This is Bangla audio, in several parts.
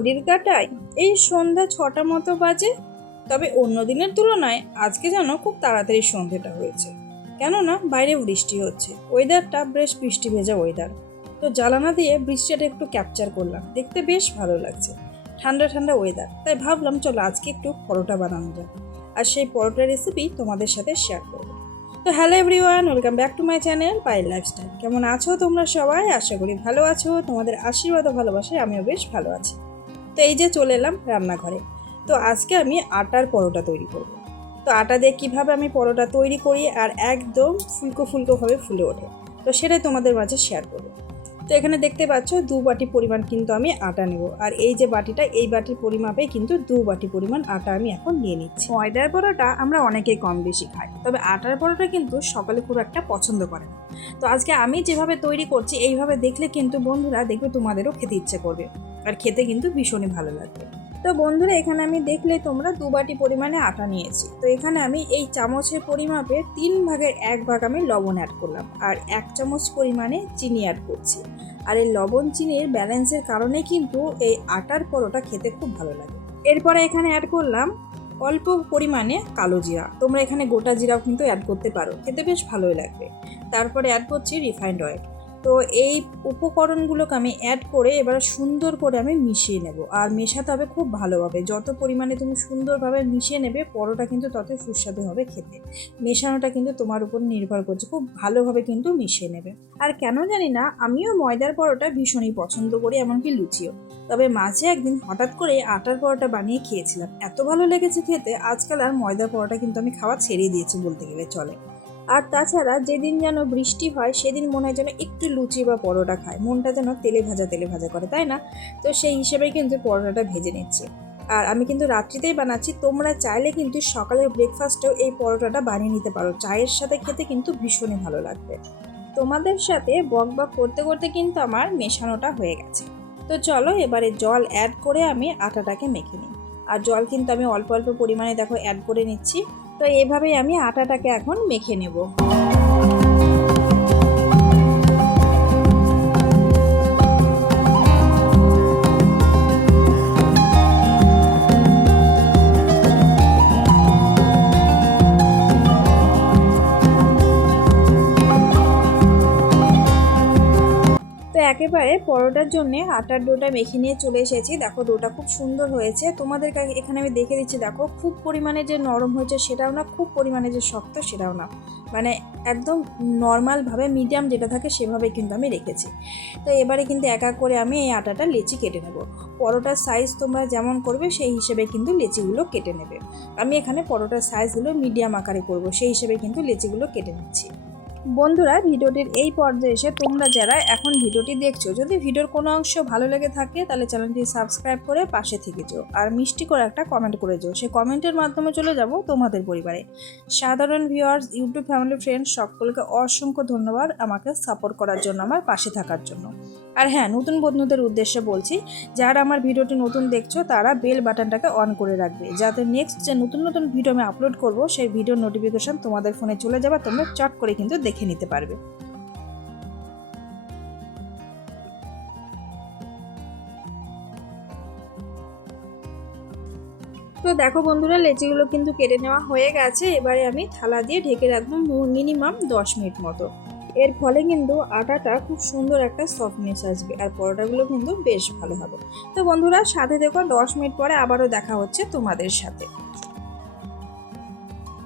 ঘড়ির কাটায় এই সন্ধ্যা ছটা মতো বাজে। তবে অন্য দিনের তুলনায় আজকে যেন খুব তাড়াতাড়ি সন্ধ্যেটা হয়েছে। কেননা বাইরে বৃষ্টি হচ্ছে। ওয়েদারটা বেশ বৃষ্টি ভেজা ওয়েদার। তো জ্বালানা দিয়ে বৃষ্টিটা একটু ক্যাপচার করলাম। দেখতে বেশ ভালো লাগছে। ঠান্ডা ঠান্ডা ওয়েদার। তাই ভাবলাম, চলো আজকে একটু পরোটা বানানো যাক। আর সেই পরোটার রেসিপি তোমাদের সাথে শেয়ার করব। তো hello everyone welcome back to my channel pie lifestyle কেমন আছো তোমরা সবাই? আশা করি ভালো আছো। তোমাদের আশীর্বাদ ও ভালোবাসায় আমিও বেশ ভালো আছি। তো এই যে চলে এলাম রান্নাঘরে। তো আজকে আমি আটার পরোটা তৈরি করব। তো আটা দিয়ে কীভাবে আমি পরোটা তৈরি করি আর একদম ফুলকো ফুলকোভাবে ফুলে ওঠে, তো সেটাই তোমাদের মাঝে শেয়ার করব। তো এখানে দেখতে পাচ্ছ দু বাটি পরিমাণ কিন্তু আমি আটা নেব আর এই যে বাটিটা, এই বাটির পরিমাপে কিন্তু দু বাটি পরিমাণ আটা আমি এখন নিয়ে নিচ্ছি। ময়দার পরোটা আমরা অনেকেই কম বেশি খাই, তবে আটার পরোটা কিন্তু সকালে খুব একটা পছন্দ করে তো আজকে আমি যেভাবে তৈরি করছি, এইভাবে দেখলে কিন্তু বন্ধুরা দেখবে তোমাদেরও খেতে ইচ্ছে করবে। আর খেতে কিন্তু ভীষণই ভালো লাগবে। তো বন্ধুরা, এখানে আমি দেখলে তোমরা দু বাটি পরিমাণে আটা নিয়েছি। তো এখানে আমি এই চামচের পরিমাপে তিন ভাগের এক ভাগ আমি লবণ অ্যাড করলাম আর এক চামচ পরিমাণে চিনি অ্যাড করছি। আর এই লবণ চিনির ব্যালেন্সের কারণে কিন্তু এই আটার পরোটা খেতে খুব ভালো লাগে। এরপরে এখানে অ্যাড করলাম অল্প পরিমাণে কালো জিরা। তোমরা এখানে গোটা জিরাও কিন্তু অ্যাড করতে পারো। খেতে বেশ ভালোই লাগবে। তারপরে অ্যাড করছি রিফাইন্ড অয়েল তো এই উপকরণগুলোকে আমি অ্যাড করে এবার সুন্দর করে আমি মিশিয়ে নেব। আর মেশাতে হবে খুব ভালোভাবে। যত পরিমাণে তুমি সুন্দরভাবে মিশিয়ে নেবে, পরোটা কিন্তু তত সুস্বাদু হবে খেতে। মেশানোটা কিন্তু তোমার উপর নির্ভর করছে। খুব ভালোভাবে কিন্তু মিশিয়ে নেবে। আর কেন জানি না, আমিও ময়দার পরোটা ভীষণই পছন্দ করি, এমনকি লুচিও। তবে মাঝে একদিন হঠাৎ করে আটার পরোটা বানিয়ে খেয়েছিলাম। এত ভালো লেগেছে খেতে, আজকাল আর ময়দার পরোটা কিন্তু আমি খাওয়া ছেড়ে দিয়েছি বলতে গেলে চলে। আর তাছাড়া যেদিন যেন বৃষ্টি হয়, সেদিন মনে হয় যেন একটু লুচি বা পরোটা খায়। মনটা যেন তেলে ভাজা তেলে ভাজা করে, তাই না? তো সেই হিসেবে কিন্তু পরোটাটা ভেজে নিচ্ছি। আর আমি কিন্তু রাত্রিতেই বানাচ্ছি, তোমরা চাইলে কিন্তু সকালের ব্রেকফাস্টেও এই পরোটাটা বানিয়ে নিতে পারো। চায়ের সাথে খেতে কিন্তু ভীষণই ভালো লাগবে। তোমাদের সাথে বক বক করতে করতে কিন্তু আমার মেশানোটা হয়ে গেছে। তো চলো এবারে জল অ্যাড করে আমি আটাটাকে মেখে নিই। আর জল কিন্তু আমি অল্প অল্প পরিমাণে দেখো অ্যাড করে নিচ্ছি। তো এভাবেই আমি আটাটাকে এখন মেখে নেব। তো একেবারে পরোটার জন্য আটার ডোটা মেখে নিয়ে চলে এসেছি। দেখো ডোটা খুব সুন্দর হয়েছে। তোমাদের এখানে আমি দেখে দিচ্ছি, দেখো খুব পরিমাণে যে নরম হয়েছে সেটাও না, খুব পরিমাণে যে শক্ত সেটাও না। মানে একদম নর্মালভাবে মিডিয়াম যেটা থাকে সেভাবে কিন্তু আমি রেখেছি। তো এবারে কিন্তু এক এক করে আমি এই আটাটা লেচি কেটে নেব। পরোটার সাইজ তোমরা যেমন করবে সেই হিসেবে কিন্তু লেচিগুলো কেটে নেবে। আমি এখানে পরোটার সাইজগুলো মিডিয়াম আকারে করব, সেই হিসেবে কিন্তু লেচিগুলো কেটে নিচ্ছি। বন্ধুরা, ভিডিওটির এই পর্যায়ে এসে তোমরা যারা এখন ভিডিওটি দেখছ, যদি ভিডিওর কোনো অংশ ভালো লেগে থাকে, তাহলে চ্যানেলটি সাবস্ক্রাইব করে পাশে থেকে যেও। আর মিষ্টি করে একটা কমেন্ট করে যেও। সে কমেন্টের মাধ্যমে চলে যাব তোমাদের পরিবারে। সাধারণ ভিউয়ার্স ইউটিউব ফ্যামিলি ফ্রেন্ডস সকলকে অসংখ্য ধন্যবাদ আমাকে সাপোর্ট করার জন্য, আমার পাশে থাকার জন্য। আর হ্যাঁ নতুন বন্ধুদের উদ্দেশ্যে বলছি, যারা আমার ভিডিওটি নতুন দেখছ, তারা বেল বাটনটাকে অন করে রাখবে, যাতে নেক্সট যে নতুন নতুন ভিডিও আমি আপলোড করব, সেই ভিডিওর নোটিফিকেশন তোমাদের ফোনে চলে যাবে তোমরা চট করে কিন্তু দেখে নিতে পারবে। তো দেখো বন্ধুরা, লেচিগুলো কিন্তু কেটে নেওয়া হয়ে গেছে, এবারে আমি থালা দিয়ে ঢেকে রাখব মিনিমাম দশ মিনিট মতো। এর ফলে কিন্তু আটাটা খুব সুন্দর একটা সফটনেস আসবে আর পরোটাগুলো কিন্তু বেশ ভালো হবে। তো বন্ধুরা, সাথে দেখো, দশ মিনিট পরে আবারও দেখা হচ্ছে তোমাদের সাথে।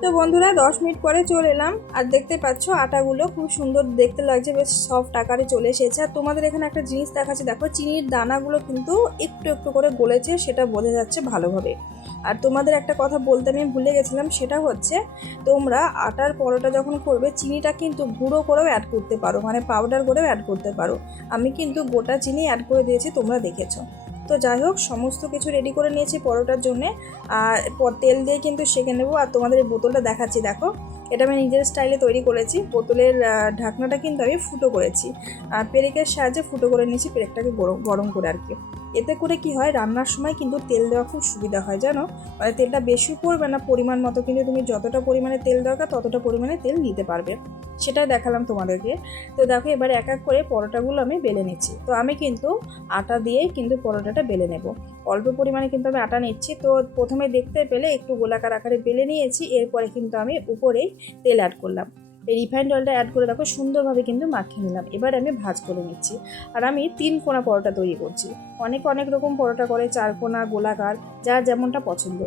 তো বন্ধুরা, দশ মিনিট পরে চলে এলাম আর দেখতে পাচ্ছ আটাগুলো খুব সুন্দর দেখতে লাগছে, বেশ সফট আকারে চলে এসেছে। আর তোমাদের এখানে একটা জিনিস দেখাচ্ছে, দেখো, চিনির দানাগুলো কিন্তু একটু একটু করে গলেছে, সেটা বোঝা যাচ্ছে ভালোভাবে। আর তোমাদের একটা কথা বলতে আমি ভুলে গেছিলাম, সেটা হচ্ছে তোমরা আটার পরোটা যখন করবে, চিনিটা কিন্তু গুঁড়ো করেও অ্যাড করতে পারো মানে পাউডার করেও অ্যাড করতে পারো। আমি কিন্তু গোটা চিনি অ্যাড করে দিয়েছি, তোমরা দেখেছ। তো যাই হোক, সমস্ত কিছু রেডি করে নিয়েছি পরোটার জন্যে। আর তেল দিয়ে কিন্তু সেঁকে নেব, আর তোমাদের এই বোতলটা দেখাচ্ছি, দেখো। এটা আমি নিজের স্টাইলে তৈরি করেছি। বোতলের ঢাকনাটা কিন্তু আমি ফুটো করেছি। আর পেরেকের সাহায্যে ফুটো করে নিয়েছি, পেরেকটাকে গরম গরম করে আর কি। এতে করে কি হয়, রান্নার সময় কিন্তু তেল দেওয়া খুব সুবিধা হয়, জানো? মানে তেলটা বেশি পড়বে না পরিমাণ মতো, কিন্তু তুমি যতটা পরিমাণে তেল দরকার ততটা পরিমাণে তেল নিতে পারবে। সেটাই দেখালাম তোমাদেরকে। তো দেখো, এবার এক এক করে পরোটাগুলো আমি বেলে নিচ্ছি। তো আমি কিন্তু আটা দিয়েই কিন্তু পরোটাটা বেলে নেব। অল্প পরিমাণে কিন্তু আমি আটা নিচ্ছি। তো প্রথমে দেখতে পেলে একটু গোলাকার আকারে বেলে নিয়েছি, এরপরে কিন্তু আমি উপরেই তেল অ্যাড করলাম। এই রিফাইন্ড অয়েলটা অ্যাড করে দেখো, সুন্দরভাবে কিন্তু মাখিয়ে নিলাম। এবার আমি ভাজ করে নিচ্ছি। আর আমি তিন কোনা পরোটা তৈরি করছি। অনেক অনেক রকম পরোটা করে, চার কোনা, গোলাকার যা যেমনটা পছন্দ।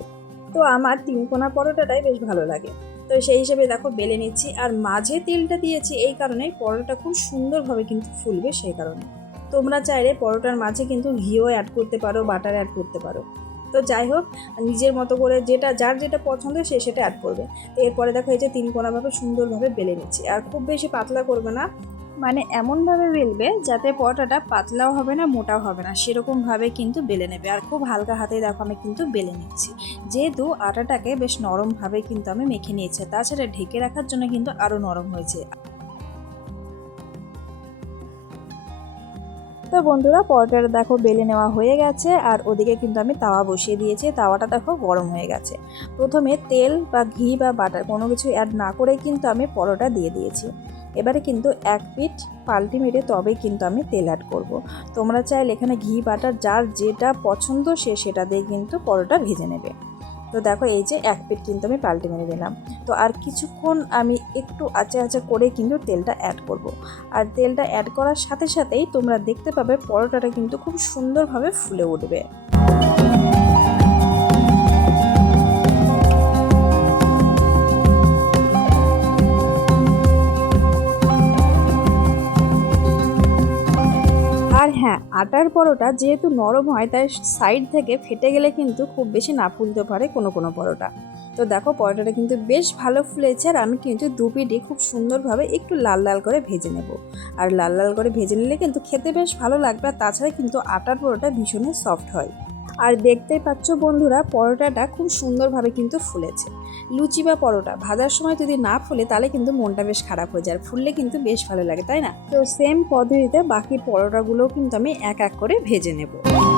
তো আমার তিন কোনা পরোটাটাই বেশ ভালো লাগে। তো সেই হিসেবে দেখো, বেলে নিচ্ছি। আর মাঝে তেলটা দিয়েছি এই কারণে পরোটা খুব সুন্দরভাবে কিন্তু ফুলবে সেই কারণে। তোমরা চাইলে পরোটার মাঝে কিন্তু ঘিও অ্যাড করতে পারো বাটার অ্যাড করতে পারো। তো যাই হোক, নিজের মতো করে যেটা, যার যেটা পছন্দ সে সেটা অ্যাড করবে। তো এরপরে দেখো এই যে তিন কোনাভাবে সুন্দরভাবে বেলে নিচ্ছি। আর খুব বেশি পাতলা করবে না মানে এমনভাবে বেলবে যাতে পরোটাটা পাতলাও হবে না, মোটাও হবে না। সেরকমভাবে কিন্তু বেলে নেবে। আর খুব হালকা হাতে দেখো আমি কিন্তু বেলে নিচ্ছি। যেহেতু আটাটাকে বেশ নরমভাবে কিন্তু আমি মেখে নিয়েছি। তাছাড়া ঢেকে রাখার জন্য কিন্তু আরও নরম হয়েছে। তো বন্ধুরা, পরোটাটা দেখো বেলে নেওয়া হয়ে গেছে, আর ওদিকে কিন্তু আমি তাওয়া বসিয়ে দিয়েছি। তাওয়াটা দেখো গরম হয়ে গেছে। প্রথমে তেল বা ঘি বা বাটার কোনো কিছু অ্যাড না করে কিন্তু আমি পরোটা দিয়ে দিয়েছি। এবারে কিন্তু এক পিঠ পাল্টি মেরে তবে কিন্তু আমি তেল অ্যাড করব। তোমরা চাইলে এখানে ঘি, বাটার, যার যেটা পছন্দ সে সেটা দিয়ে কিন্তু পরোটা ভেজে নেবে। তো দেখো, এই যে এক প্লেট কিন্তু আমি পাল্টে মেরে দিলাম তো আর কিছুক্ষণ আমি একটু আচে আচে করে কিন্তু তেলটা অ্যাড করব। আর তেলটা অ্যাড করার সাথে সাথেই তোমরা দেখতে পাবে পরোটাটা কিন্তু খুব সুন্দরভাবে ফুলে উঠবে আটার পরোটা যেহেতু নরম হয়, তাই সাইড থেকে ফেটে গেলে কিন্তু খুব বেশি না ফুলতে পারে কোনো কোনো পরোটা। তো দেখো, পরোটাটা কিন্তু বেশ ভালো ফুলেছে আর আমি কিন্তু দু খুব সুন্দরভাবে একটু লাল লাল করে ভেজে নেব। আর লাল লাল করে ভেজে নিলে কিন্তু খেতে বেশ ভালো লাগবে আর তাছাড়া কিন্তু আটার পরোটা ভীষণই সফট হয়। আর দেখতে পাচ্ছ বন্ধুরা, পরোটাটা খুব সুন্দরভাবে কিন্তু ফুলেছে। লুচি বা পরোটা ভাজার সময় যদি না ফুলে, তাহলে কিন্তু মনটা বেশ খারাপ হয়ে যায়। আর ফুললে কিন্তু বেশ ভালো লাগে, তাই না? তো সেম পদ্ধতিতে বাকি পরোটাগুলোও কিন্তু আমি এক এক করে ভেজে নেব।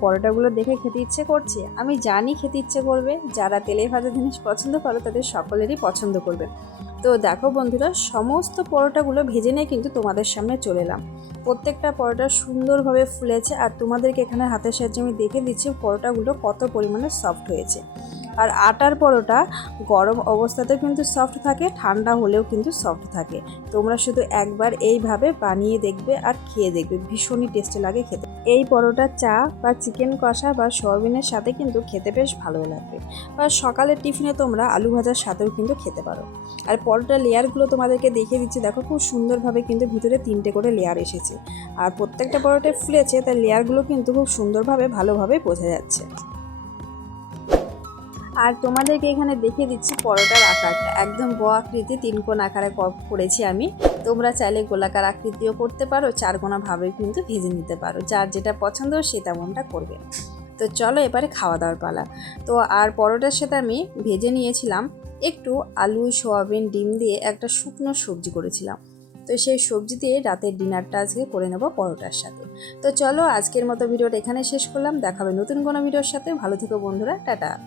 পরোটাগুলো দেখে খেতে ইচ্ছে করছে। আমি জানি খেতে ইচ্ছে করবে। যারা তেলে ভাজা জিনিস পছন্দ করো, তাদের সকলেরই পছন্দ করবে। তো দেখো বন্ধুরা, সমস্ত পরোটাগুলো ভেজে নিয়ে কিন্তু তোমাদের সামনে চলে এলাম। প্রত্যেকটা পরোটা সুন্দরভাবে ফুলেছে আর তোমাদেরকে এখানে হাতের সাহায্যে আমি দেখে দিচ্ছি পরোটাগুলো কত পরিমাণে সফট হয়েছে। আর আটার পরোটা গরম অবস্থাতেও কিন্তু সফট থাকে, ঠান্ডা হলেও কিন্তু সফট থাকে। তোমরা শুধু একবার এইভাবে বানিয়ে দেখবে আর খেয়ে দেখবে, ভীষণই টেস্টি লাগে খেতে। এই পরোটা, চা বা চিকেন কষা বা সয়াবিনের সাথে কিন্তু খেতে বেশ ভালো লাগবে। বা সকালের টিফিনে তোমরা আলু ভাজার সাথেও কিন্তু খেতে পারো। আর পরোটার লেয়ারগুলো তোমাদেরকে দেখিয়ে দিচ্ছি, দেখো খুব সুন্দরভাবে কিন্তু ভিতরে তিনটে করে লেয়ার এসেছে। আর প্রত্যেকটা পরোটায় ফুলেছে তার লেয়ারগুলো কিন্তু খুব সুন্দরভাবে, ভালোভাবে বোঝা যাচ্ছে। আর তোমাদেরকে এখানে দেখিয়ে দিচ্ছি পরোটার আকারটা। একদম ব আকৃতি তিন কোণ আকারে করেছি আমি। তোমরা চাইলে গোলাকার আকৃতিও করতে পারো, চার ভাবে কিন্তু ভেজে নিতে পারো। যার যেটা পছন্দ সে তেমনটা করবে। তো চলো এবারে খাওয়া দাওয়ার পালা। তো আর পরোটার সাথে আমি ভেজে নিয়েছিলাম একটু আলু, সোয়াবিন, ডিম দিয়ে একটা শুকনো সবজি করেছিলাম। তো সেই সবজি দিয়ে রাতের ডিনারটা আজকে করে নেব পরোটার সাথে। তো চলো আজকের মতো ভিডিওটা এখানে শেষ করলাম। দেখাবে নতুন কোনো ভিডিওর সাথে। ভালো থেকো বন্ধুরা। টাটা।